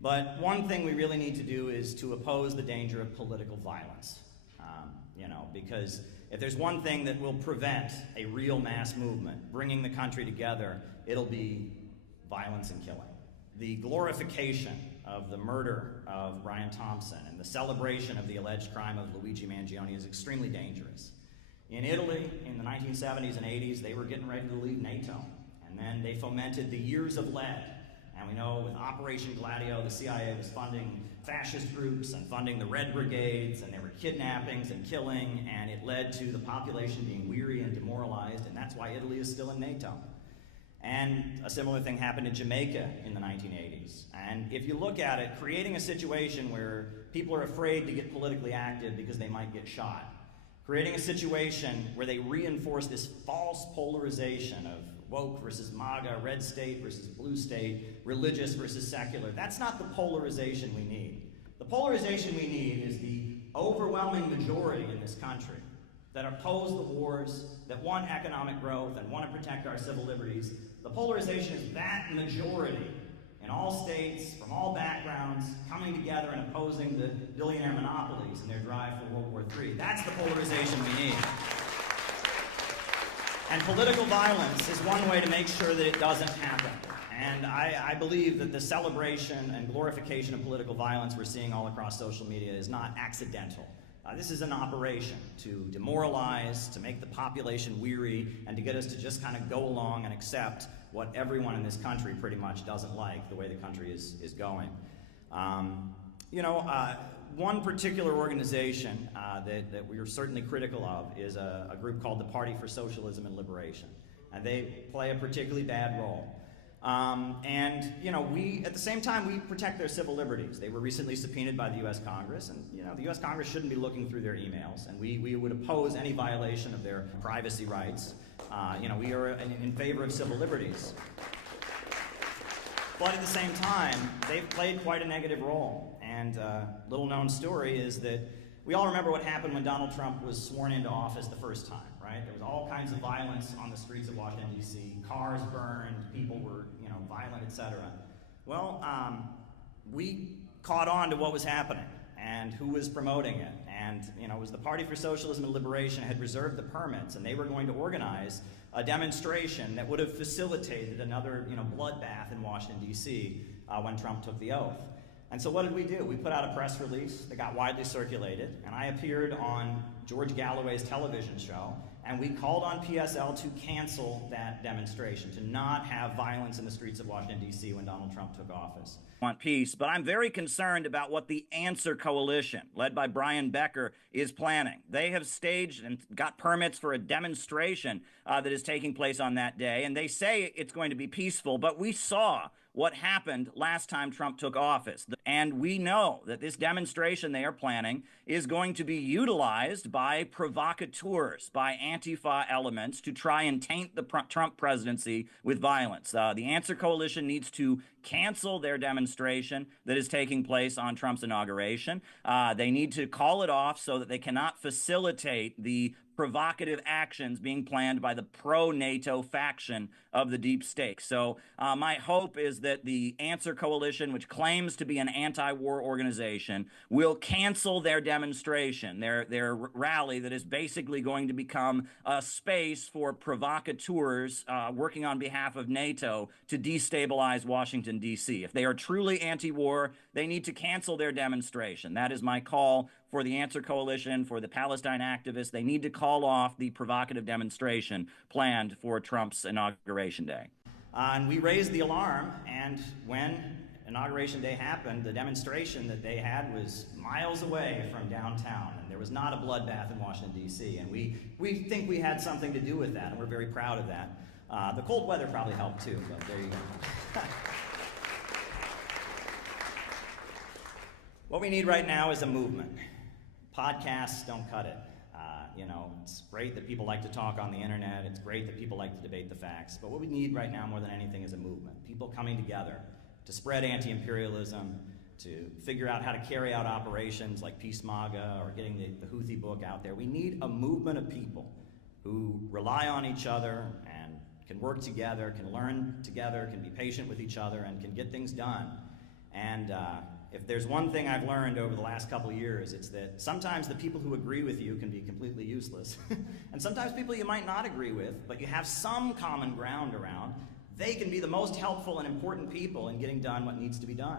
But one thing we really need to do is to oppose the danger of political violence. Because if there's one thing that will prevent a real mass movement, bringing the country together, it'll be violence and killing. The glorification of the murder of Brian Thompson and the celebration of the alleged crime of Luigi Mangione is extremely dangerous. In Italy, in the 1970s and 80s, they were getting ready to leave NATO. And then they fomented the years of lead. And we know with Operation Gladio, the CIA was funding fascist groups and funding the Red Brigades, and there were kidnappings and killing, and it led to the population being weary and demoralized, and that's why Italy is still in NATO. And a similar thing happened in Jamaica in the 1980s. And if you look at it, creating a situation where people are afraid to get politically active because they might get shot, creating a situation where they reinforce this false polarization of woke versus MAGA, red state versus blue state, religious versus secular. That's not the polarization we need. The polarization we need is the overwhelming majority in this country that oppose the wars, that want economic growth, and want to protect our civil liberties. The polarization is that majority in all states, from all backgrounds, coming together and opposing the billionaire monopolies in their drive for World War III. That's the polarization we need. And political violence is one way to make sure that it doesn't happen. And I believe that the celebration and glorification of political violence we're seeing all across social media is not accidental. This is an operation to demoralize, to make the population weary, and to get us to just kind of go along and accept what everyone in this country pretty much doesn't like, the way the country is going. One particular organization that we are certainly critical of is a group called the Party for Socialism and Liberation. And they play a particularly bad role. We, at the same time, we protect their civil liberties. They were recently subpoenaed by the U.S. Congress, and the U.S. Congress shouldn't be looking through their emails, and we would oppose any violation of their privacy rights. We are in favor of civil liberties. But at the same time, they've played quite a negative role. And little known story is that we all remember what happened when Donald Trump was sworn into office the first time, right? There was all kinds of violence on the streets of Washington, D.C. Cars burned, people were, violent, etc. Well, we caught on to what was happening and who was promoting it. And, it was the Party for Socialism and Liberation had reserved the permits, and they were going to organize a demonstration that would have facilitated another, bloodbath in Washington, D.C. When Trump took the oath. And so what did we do? We put out a press release that got widely circulated, and I appeared on George Galloway's television show, and we called on PSL to cancel that demonstration, to not have violence in the streets of Washington, D.C. when Donald Trump took office. Want peace, but I'm very concerned about what the Answer Coalition, led by Brian Becker, is planning. They have staged and got permits for a demonstration that is taking place on that day, and they say it's going to be peaceful, but we saw what happened last time Trump took office. And we know that this demonstration they are planning is going to be utilized by provocateurs, by Antifa elements to try and taint the Trump presidency with violence. The Answer Coalition needs to cancel their demonstration that is taking place on Trump's inauguration. They need to call it off so that they cannot facilitate the provocative actions being planned by the pro-NATO faction of the deep state. So my hope is that the Answer Coalition, which claims to be an anti-war organization, will cancel their demonstration, their rally that is basically going to become a space for provocateurs working on behalf of NATO to destabilize Washington, D.C. If they are truly anti-war, they need to cancel their demonstration. That is my call for the Answer Coalition, for the Palestine activists. They need to call off the provocative demonstration planned for Trump's Inauguration Day. And we raised the alarm, and when Inauguration Day happened, the demonstration that they had was miles away from downtown, and there was not a bloodbath in Washington, D.C., and we think we had something to do with that, and we're very proud of that. The cold weather probably helped too, but there you go. What we need right now is a movement. Podcasts don't cut it. It's great that people like to talk on the internet. It's great that people like to debate the facts. But what we need right now more than anything is a movement. People coming together to spread anti-imperialism, to figure out how to carry out operations like Peace MAGA or getting the Houthi book out there. We need a movement of people who rely on each other and can work together, can learn together, can be patient with each other, and can get things done. And if there's one thing I've learned over the last couple of years, it's that sometimes the people who agree with you can be completely useless. And sometimes people you might not agree with, but you have some common ground around, they can be the most helpful and important people in getting done what needs to be done.